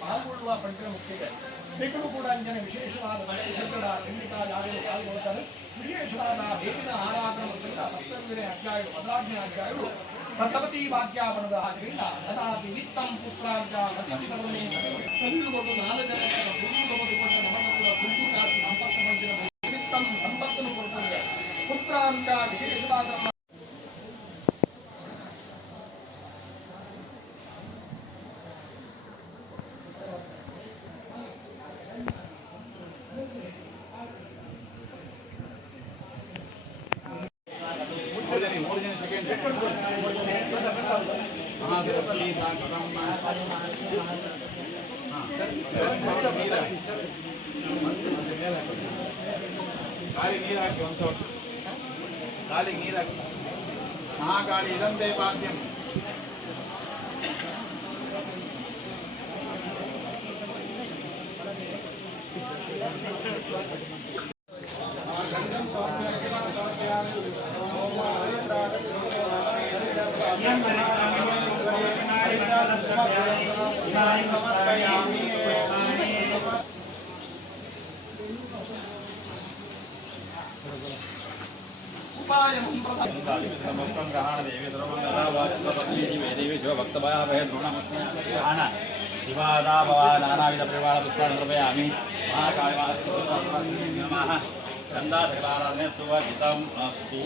ಪಾಲ್ಗೊಳ್ಳುವ ಪಂಚ ಮುಖ್ಯ ಇದೆ ಕೂಡ ಇಂಜನ ವಿಶೇಷವಾದ ಮಳೆ ಶಂಕರ ಖಂಡಿತ ಯಾರು ಪಾಲ್ಗೊಳ್ತಾರೆ ವಿಶೇಷವಾದ ಬೇವಿನ ಆರಾಧನೆ ಹತ್ತೊಂದನೇ ಅಧ್ಯಾಯಗಳು ಹದಿನಾರನೇ ಅಧ್ಯಾಯಗಳು ಸಪ್ತಪತಿ ವಾಕ್ಯಾಪನದ ಆದ್ದರಿಂದ ದದಾತಿ ನಿತ್ತಂ ಪುತ್ರಾರ್ಜ ಮತಿಸಿದವನ್ನೇ ಕಲಿಯುವುದು ನಾಲ್ಕು ಜನ ಹುಡುಗ ಕೊಟ್ಟ ನಮ್ಮನ್ನು ಕೂಡ ಸಂಪೂರ್ಣ ಸಂಪರ್ಕ ಪಂಚಿನ ನಿತ್ತಂ ಸಂಪತ್ತನ್ನು ಕೊಡ್ತಾರೆ ಪುತ್ರಾರ್ಜ ವಿಶೇಷವಾದ பாடி இழந்தே பாக்கியம் Yeah. నానావిధ పరివాళ పుష్పాన్ని సమర్పయామి మహాకాళి నమ చందాధికారాన్ని సువహితం అస్తు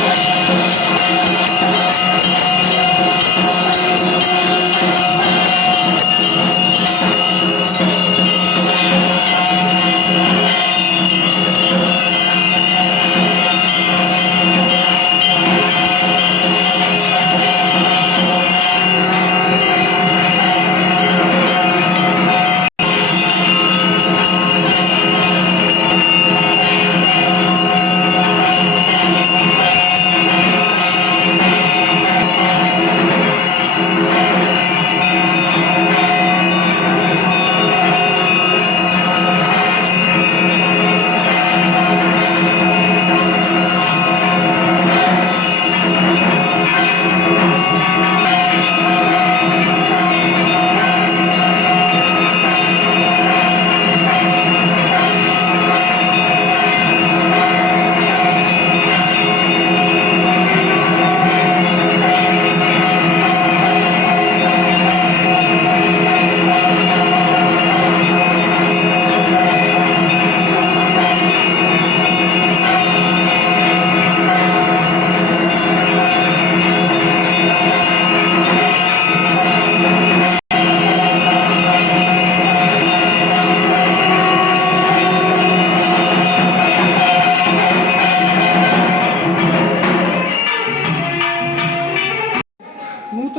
Música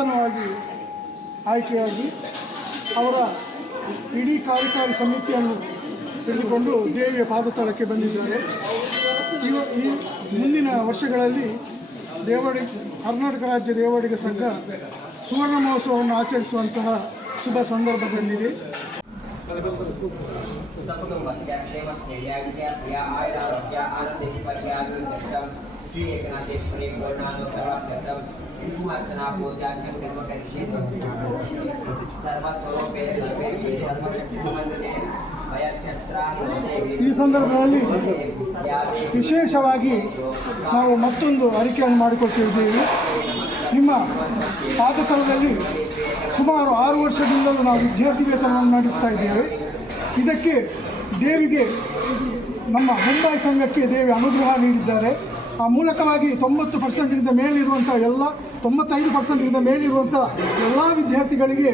ನೂತನವಾಗಿ ಆಯ್ಕೆಯಾಗಿ ಅವರ ಇಡೀ ಕಾರ್ಯಕಾರಿ ಸಮಿತಿಯನ್ನು ಹಿಡಿದುಕೊಂಡು ದೇವಿಯ ಪಾದತಳಕ್ಕೆ ಬಂದಿದ್ದಾರೆ. ಇವ ಈ ಮುಂದಿನ ವರ್ಷಗಳಲ್ಲಿ ದೇವಾಡಿ, ಕರ್ನಾಟಕ ರಾಜ್ಯ ದೇವಾಡಿಗ ಸಂಘ ಸುವರ್ಣ ಮಹೋತ್ಸವವನ್ನು ಆಚರಿಸುವಂತಹ ಶುಭ ಸಂದರ್ಭದಲ್ಲಿದೆ. ಶ್ರೀ ಏಕನಾಥೇಶ್ವರಿ ಈ ಸಂದರ್ಭದಲ್ಲಿ ವಿಶೇಷವಾಗಿ ನಾವು ಮತ್ತೊಂದು ಅರಿಕೆಯನ್ನು ಮಾಡಿಕೊಟ್ಟಿದ್ದೇವೆ ನಿಮ್ಮ ಪಾದತಲದಲ್ಲಿ ಸುಮಾರು ಆರು ವರ್ಷದಿಂದಲೂ ನಾವು ವಿದ್ಯಾರ್ಥಿ ವೇತನವನ್ನು ನಡೆಸ್ತಾ ಇದ್ದೇವೆ. ಇದಕ್ಕೆ ದೇವಿಗೆ ನಮ್ಮ ಮುಂಬೈ ಸಂಘಕ್ಕೆ ದೇವಿ ಅನುಗ್ರಹ ನೀಡಿದ್ದಾರೆ. ಆ ಮೂಲಕವಾಗಿ ತೊಂಬತ್ತು ಪರ್ಸೆಂಟಿಂದ ಮೇಲಿರುವಂಥ ಎಲ್ಲ, ತೊಂಬತ್ತೈದು ಪರ್ಸೆಂಟಿಂದ ಮೇಲಿರುವಂಥ ಎಲ್ಲ ವಿದ್ಯಾರ್ಥಿಗಳಿಗೆ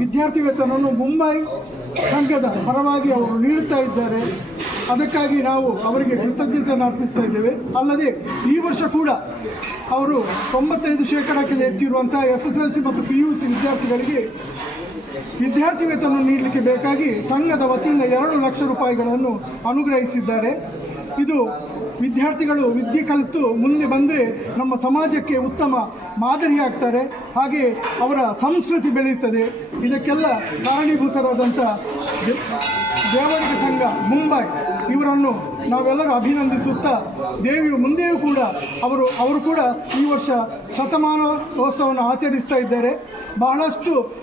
ವಿದ್ಯಾರ್ಥಿ ವೇತನವನ್ನು ಮುಂಬೈ ಸಂಘದ ಪರವಾಗಿ ಅವರು ನೀಡುತ್ತಾ ಇದ್ದಾರೆ. ಅದಕ್ಕಾಗಿ ನಾವು ಅವರಿಗೆ ಕೃತಜ್ಞತೆಯನ್ನು ಅರ್ಪಿಸ್ತಾ ಇದ್ದೇವೆ. ಅಲ್ಲದೆ ಈ ವರ್ಷ ಕೂಡ ಅವರು ತೊಂಬತ್ತೈದು ಶೇಕಡಕ್ಕೆ ಹೆಚ್ಚಿರುವಂಥ ಎಸ್ ಎಸ್ ಎಲ್ ಸಿ ಮತ್ತು ಪಿ ಯು ಸಿ ವಿದ್ಯಾರ್ಥಿಗಳಿಗೆ ವಿದ್ಯಾರ್ಥಿ ವೇತನ ನೀಡಲಿಕ್ಕೆ ಬೇಕಾಗಿ ಸಂಘದ ವತಿಯಿಂದ ಎರಡು ಲಕ್ಷ ರೂಪಾಯಿಗಳನ್ನು ಅನುಗ್ರಹಿಸಿದ್ದಾರೆ. ಇದು ವಿದ್ಯಾರ್ಥಿಗಳು ವಿದ್ಯೆ ಕಲಿತು ಮುಂದೆ ಬಂದರೆ ನಮ್ಮ ಸಮಾಜಕ್ಕೆ ಉತ್ತಮ ಮಾದರಿಯಾಗ್ತಾರೆ ಹಾಗೆ ಅವರ ಸಂಸ್ಕೃತಿ ಬೆಳೆಯುತ್ತದೆ. ಇದಕ್ಕೆಲ್ಲ ಕಾರಣೀಭೂತರಾದಂಥ ದೇ- ಸಂಘ ಮುಂಬೈ. ಇವರನ್ನು ನಾವೆಲ್ಲರೂ ಅಭಿನಂದಿಸುತ್ತಾ ದೇವಿಯು ಮುಂದೆಯೂ ಕೂಡ ಅವರು ಅವರು ಕೂಡ ಈ ವರ್ಷ ಶತಮಾನೋತ್ಸವವನ್ನು ಆಚರಿಸ್ತಾ ಇದ್ದಾರೆ. ಬಹಳಷ್ಟು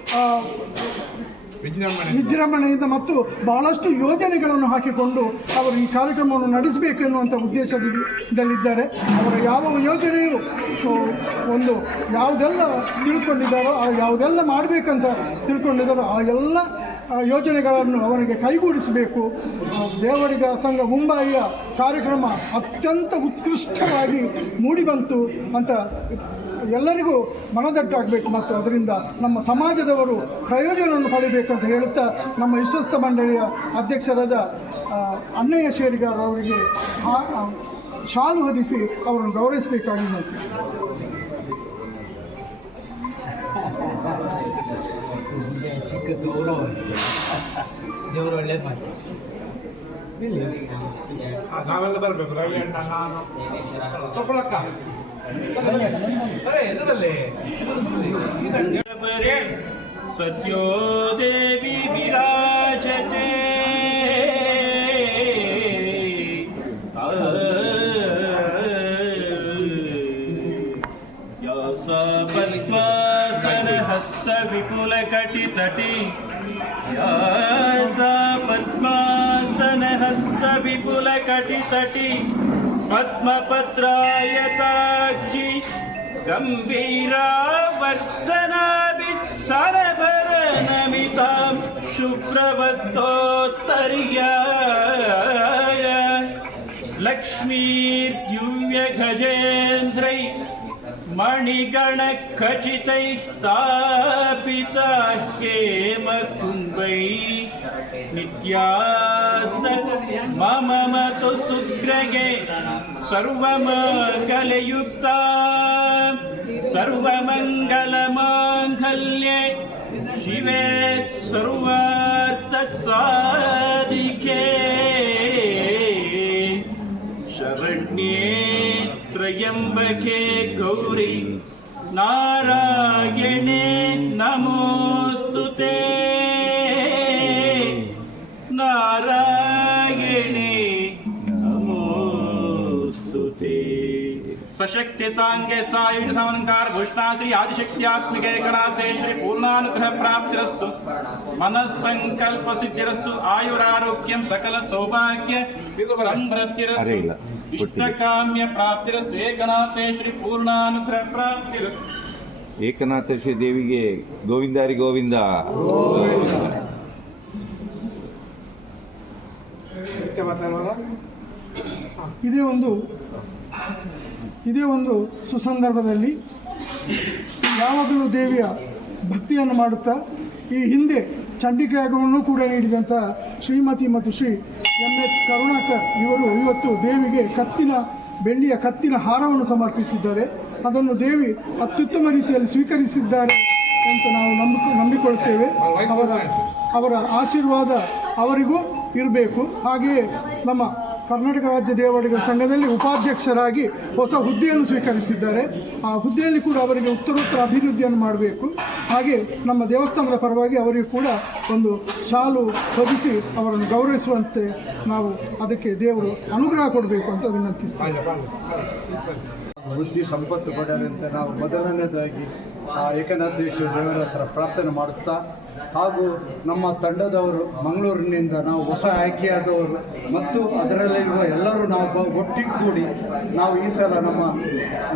ವಿಜೃಂಭಣೆಯಿಂದ ಮತ್ತು ಬಹಳಷ್ಟು ಯೋಜನೆಗಳನ್ನು ಹಾಕಿಕೊಂಡು ಅವರು ಈ ಕಾರ್ಯಕ್ರಮವನ್ನು ನಡೆಸಬೇಕು ಎನ್ನುವಂಥ ಉದ್ದೇಶದಲ್ಲಿದ್ದಾರೆ. ಅವರ ಯಾವ ಯೋಜನೆಯು ಒಂದು ಯಾವುದೆಲ್ಲ ತಿಳ್ಕೊಂಡಿದ್ದಾರೋ, ಆ ಯಾವುದೆಲ್ಲ ಮಾಡಬೇಕಂತ ತಿಳ್ಕೊಂಡಿದ್ದಾರೋ, ಆ ಎಲ್ಲ ಯೋಜನೆಗಳನ್ನು ಅವರಿಗೆ ಕೈಗೂಡಿಸಬೇಕು. ದೇವರಿಗ ಸಂಘ ಮುಂಬಯಿಯ ಕಾರ್ಯಕ್ರಮ ಅತ್ಯಂತ ಉತ್ಕೃಷ್ಟವಾಗಿ ಮೂಡಿಬಂತು ಅಂತ ಎಲ್ಲರಿಗೂ ಮನದಟ್ಟಾಗಬೇಕು ಮತ್ತು ಅದರಿಂದ ನಮ್ಮ ಸಮಾಜದವರು ಪ್ರಯೋಜನವನ್ನು ಪಡಿಬೇಕು ಅಂತ ಹೇಳುತ್ತಾ ನಮ್ಮ ವಿಶ್ವಸ್ತ ಮಂಡಳಿಯ ಅಧ್ಯಕ್ಷರಾದ ಅಣ್ಣಯ್ಯ ಶೇರಿಗಾರ್ ಅವರಿಗೆ ಶಾಲು ಹೊದಿಸಿ ಅವರನ್ನು ಗೌರವಿಸಬೇಕಾಗಿ ಸಿಕ್ಕ ಗೌರವ ದೇವರು ಒಳ್ಳೇದು ಮಾಡಿ ನಾವೆಲ್ಲ ಬರ್ಬೇಕು. ರವಿ ಅಣ್ಣ ನಾನು. सत्यो देवी विराजते योसपल्पासन हस्तविपुलकटितटी यासा पद्मासन हस्त विपुल हस्तविपुलकटितटी पद्मपत्रायताक्षि गम्भीरावर्तनाभिस्तरभरनमितां शुभ्रवस्तोत्तर्याय लक्ष्मीर्दिव्यगजेन्द्रै मणिगणखचितैस्तापिता हेमकुम्भै नित्यात् ಮಮ ಮತ್ತು ಸುಗ್ರಗೆ ಸರ್ವಮಂಗಲಯುಕ್ತ ಸರ್ವಮಂಗಲ ಮಾಂಗಲ್ಯೆ ಶಿವೆ ಸರ್ವಾರ್ಥ ಸಾಧಿಕೆ ಶರಣ್ಯೇ ತ್ರಯಂಬಕೆ ಗೌರಿ ನಾರಾಯಣೇ ನಮೋಸ್ತುತೇ. ಸಶಕ್ತಿ ಸಾಂಗೆ ಸಾಯುಜ ಸಮನ್ಕಾರ ಘೋಷಣಾ ಶ್ರೀ ಆದಿಶಕ್ತಿಯಾತ್ಮಿಕೆ ಕರಾತೆ ಶ್ರೀ ಪೂರ್ಣಾನುಗ್ರಹ ಪ್ರಾಪ್ತಿರಸ್ತು ಮನಸ್ಸಂಕಲ್ಪ ಸಿದ್ಧಿರಸ್ತು ಆಯುರಾರೋಗ್ಯಂ ಸಕಲ ಸೌಭಾಗ್ಯ ಸಮೃದ್ಧಿರಸ್ತು ಇಷ್ಟಕಾಮ್ಯ ಪ್ರಾಪ್ತಿರಸ್ತು ಏಕನಾಥೇ ಶ್ರೀ ಪೂರ್ಣಾನುಗ್ರಹ ಪ್ರಾಪ್ತಿರಸ್ತು ಏಕನಾಥ ಶ್ರೀ ದೇವಿಗೆ ಗೋವಿಂದಾರಿ ಗೋವಿಂದ ಇದೇ ಒಂದು ಇದೇ ಒಂದು ಸುಸಂದರ್ಭದಲ್ಲಿ ಯಾವಾಗಲೂ ದೇವಿಯ ಭಕ್ತಿಯನ್ನು ಮಾಡುತ್ತಾ ಈ ಹಿಂದೆ ಚಂಡಿಕಾಯಗವನ್ನು ಕೂಡ ನೀಡಿದಂಥ ಶ್ರೀಮತಿ ಮತ್ತು ಶ್ರೀ ಎಂ ಎಚ್ ಕರುಣಾಕರ್ ಇವರು ಇವತ್ತು ದೇವಿಗೆ ಕತ್ತಿನ, ಬೆಳ್ಳಿಯ ಕತ್ತಿನ ಹಾರವನ್ನು ಸಮರ್ಪಿಸಿದ್ದಾರೆ. ಅದನ್ನು ದೇವಿ ಅತ್ಯುತ್ತಮ ರೀತಿಯಲ್ಲಿ ಸ್ವೀಕರಿಸಿದ್ದಾರೆ ಅಂತ ನಾವು ನಂಬಿಕ, ನಂಬಿಕೊಳ್ಳುತ್ತೇವೆ. ಅವರ ಅವರ ಆಶೀರ್ವಾದ ಅವರಿಗೂ ಇರಬೇಕು. ಹಾಗೆಯೇ ನಮ್ಮ ಕರ್ನಾಟಕ ರಾಜ್ಯ ದೇವಾಡಿಗರ ಸಂಘದಲ್ಲಿ ಉಪಾಧ್ಯಕ್ಷರಾಗಿ ಹೊಸ ಹುದ್ದೆಯನ್ನು ಸ್ವೀಕರಿಸಿದ್ದಾರೆ. ಆ ಹುದ್ದೆಯಲ್ಲಿ ಕೂಡ ಅವರಿಗೆ ಉತ್ತರೋತ್ತರ ಅಭಿವೃದ್ಧಿಯನ್ನು ಮಾಡಬೇಕು. ಹಾಗೆ ನಮ್ಮ ದೇವಸ್ಥಾನದ ಪರವಾಗಿ ಅವರಿಗೆ ಕೂಡ ಒಂದು ಶಾಲು ಹೊದಿಸಿ ಅವರನ್ನು ಗೌರವಿಸುವಂತೆ ನಾವು ಅದಕ್ಕೆ ದೇವರು ಅನುಗ್ರಹ ಕೊಡಬೇಕು ಅಂತ ವಿನಂತಿಸ್ತಾರೆ ಬುದ್ಧಿ ಸಂಪತ್ತು ಕೊಡಲಿ ನಾವು ಮೊದಲನೇದಾಗಿ ಏಕನಾಥೇಶ್ವರ ದೇವರ ಹತ್ರ ಪ್ರಾರ್ಥನೆ ಮಾಡುತ್ತಾ ಹಾಗೂ ನಮ್ಮ ತಂಡದವರು ಮಂಗಳೂರಿನಿಂದ ನಾವು ಹೊಸ ಆಯ್ಕೆಯಾದವರು ಮತ್ತು ಅದರಲ್ಲಿರುವ ಎಲ್ಲರೂ ನಾವು ಒಟ್ಟಿಗೆ ಒಟ್ಟಿಗೂಡಿ ನಾವು ಈ ಸಲ ನಮ್ಮ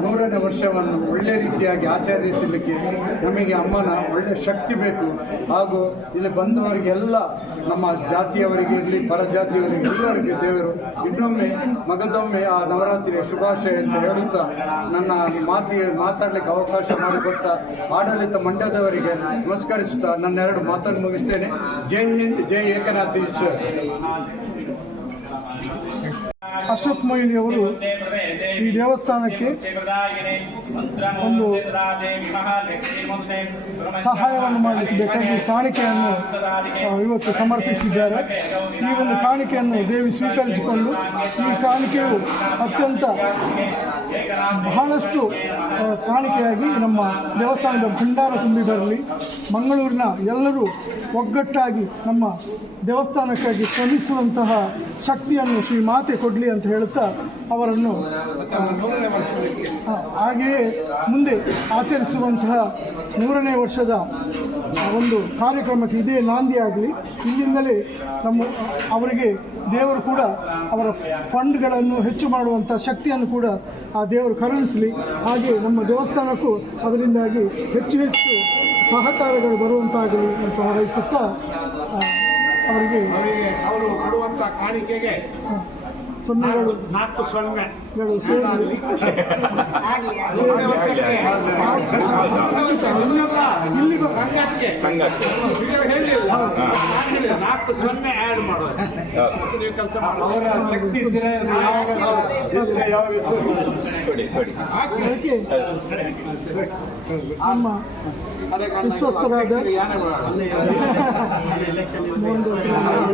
ನೂರನೇ ವರ್ಷವನ್ನು ಒಳ್ಳೆ ರೀತಿಯಾಗಿ ಆಚರಿಸಲಿಕ್ಕೆ ನಮಗೆ ಅಮ್ಮನ ಒಳ್ಳೆಯ ಶಕ್ತಿ ಬೇಕು. ಹಾಗೂ ಇಲ್ಲಿ ಬಂದವರಿಗೆಲ್ಲ ನಮ್ಮ ಜಾತಿಯವರಿಗೆ ಇರಲಿ, ಪರಜಾತಿಯವರಿಗೆ ಎಲ್ಲರಿಗೆ ದೇವರು ಇನ್ನೊಮ್ಮೆ ಮಗದೊಮ್ಮೆ ಆ ನವರಾತ್ರಿಯ ಶುಭಾಶಯ ಅಂತ ಹೇಳುತ್ತಾ ನನ್ನ ಮಾತಿಗೆ ಮಾತಾಡಲಿಕ್ಕೆ ಅವಕಾಶ ಮಾಡಿಕೊಟ್ಟ ಆಡಳಿತ ಮಂಡ್ಯದವರಿಗೆ ನಮಸ್ಕರಿಸುತ್ತಾ ನನ್ನ ಎರಡು ಮಾತನ್ನು ಮುಗಿಸ್ತೇನೆ ಜೈ ಹಿಂದ್ ಜೈ ಏಕನಾಥೇಶ್ವರ ಅಶೋಕ್ ಮೊಯ್ಲಿ ಅವರು ಈ ದೇವಸ್ಥಾನಕ್ಕೆ ಒಂದು ಸಹಾಯವನ್ನು ಮಾಡಲಿಕ್ಕೆ ಬೇಕಾಗಿ ಕಾಣಿಕೆಯನ್ನು ಇವತ್ತು ಸಮರ್ಪಿಸಿದ್ದಾರೆ. ಈ ಒಂದು ಕಾಣಿಕೆಯನ್ನು ದೇವಿ ಸ್ವೀಕರಿಸಿಕೊಂಡು ಈ ಕಾಣಿಕೆಯು ಅತ್ಯಂತ ಬಹಳಷ್ಟು ಕಾಣಿಕೆಯಾಗಿ ನಮ್ಮ ದೇವಸ್ಥಾನದ ಭಂಡಾರ ತುಂಬಿ ಬರಲಿ. ಮಂಗಳೂರಿನ ಎಲ್ಲರೂ ಒಗ್ಗಟ್ಟಾಗಿ ನಮ್ಮ ದೇವಸ್ಥಾನಕ್ಕಾಗಿ ಶ್ರಮಿಸುವಂತಹ ಶಕ್ತಿಯನ್ನು ಶ್ರೀ ಮಾತೆ ಕೊಡಲಿ ಅಂತ ಹೇಳುತ್ತಾ ಅವರನ್ನು ಹಾಗೆಯೇ ಮುಂದೆ ಆಚರಿಸುವಂತಹ ಮೂರನೇ ವರ್ಷದ ಒಂದು ಕಾರ್ಯಕ್ರಮಕ್ಕೆ ಇದೇ ನಾಂದಿಯಾಗಲಿ ಇಲ್ಲಿಂದಲೇ ನಮ್ಮ ಅವರಿಗೆ ದೇವರು ಕೂಡ ಅವರ ಫಂಡ್ಗಳನ್ನು ಹೆಚ್ಚು ಮಾಡುವಂಥ ಶಕ್ತಿಯನ್ನು ಕೂಡ ಆ ದೇವರು ಕರುಣಿಸಲಿ. ಹಾಗೆ ನಮ್ಮ ದೇವಸ್ಥಾನಕ್ಕೂ ಅದರಿಂದಾಗಿ ಹೆಚ್ಚು ಹೆಚ್ಚು ಸಹಕಾರಗಳು ಬರುವಂತಾಗಲಿ ಅಂತ ಹಾರೈಸುತ್ತಾ ಅವರಿಗೆ ಅವರು ಕೊಡುವಂಥ ಕಾಣಿಕೆಗೆ ಸೊನ್ನೆಗಳು ನಾಲ್ಕು ಸೊನ್ನೆ ಗಳು ಸೇರಲಿ ಇಲ್ಲಿ ಬ- ಸಂಘಕ್ಕೆ. ಸಂಘಕ್ಕೆ. ಹೇಳಿಲ್ಲ. ನಾಲ್ಕು ಸೊನ್ನೆ ಆ್ಯಡ್ ಮಾಡೋದು. ನೀವು ಕೆಲಸ ಅವರ ಶಕ್ತಿ ಇದ್ದರೆ ಅದು ಯಾವಾಗ ಇದ್ರೆ ನಮ್ಮ ವಿಶ್ವಸ್ತರಾದ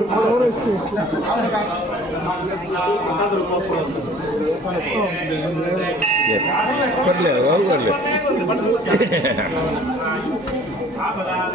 ಮೋಹನ್ ದಾಸ್ ಗೌರವಿಸಬೇಕು ಎಸ್ ಕೊಡಲಿ ಅವ್ರು ಕೊಡಲಿ ಆಪದಾನ